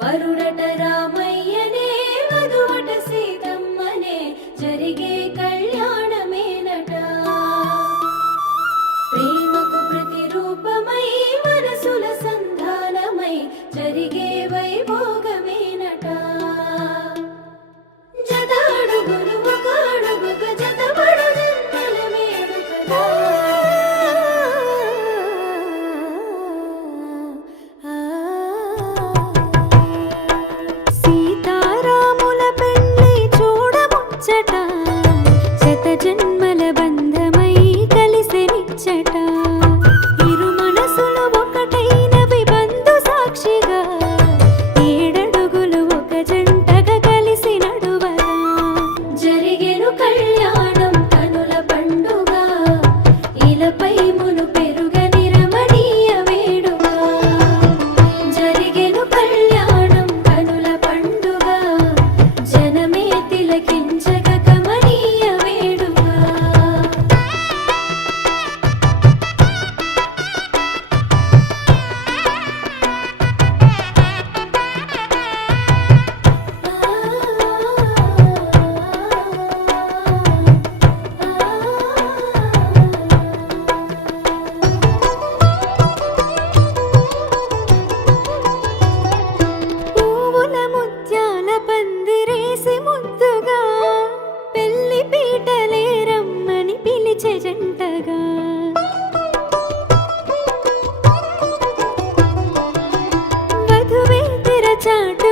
వరుడట రామయ్యనే వధువట సీతమ్మనే జరిగే కళ్యాణమేనట. ప్రేమకు ప్రతిరూపమై మనసుల సంధానమై జరిగే వైభోగమేనట. జత అడుగులు ఒక అడుగుక జతపడు జన్మల వేడుకగా. సీతారాముల పెళ్లి చూడముచ్చట, శత జన్మల బంధమై కలిసెనిచ్చట. ఇరు మనసులు ఒకటైనవి బంధు సాక్షిగా, ఏడడుగులు ఒక జంటగా కలిసి నడువగా. జరిగెను కళ్యాణం కనుల పండుగ, ఇలపై మును పెరుగని రమణీయ వేడుక. జరిగెను కళ్యాణం కనుల పండుగ, జనమే తిలకించగ కమనీయ వేడుక. పువ్వుల ముత్యాల పందిరేసి ముద్దుగా, పెళ్లి పీటలే రమ్మని పిలిచే జంటగా. వధువే తెరచాటు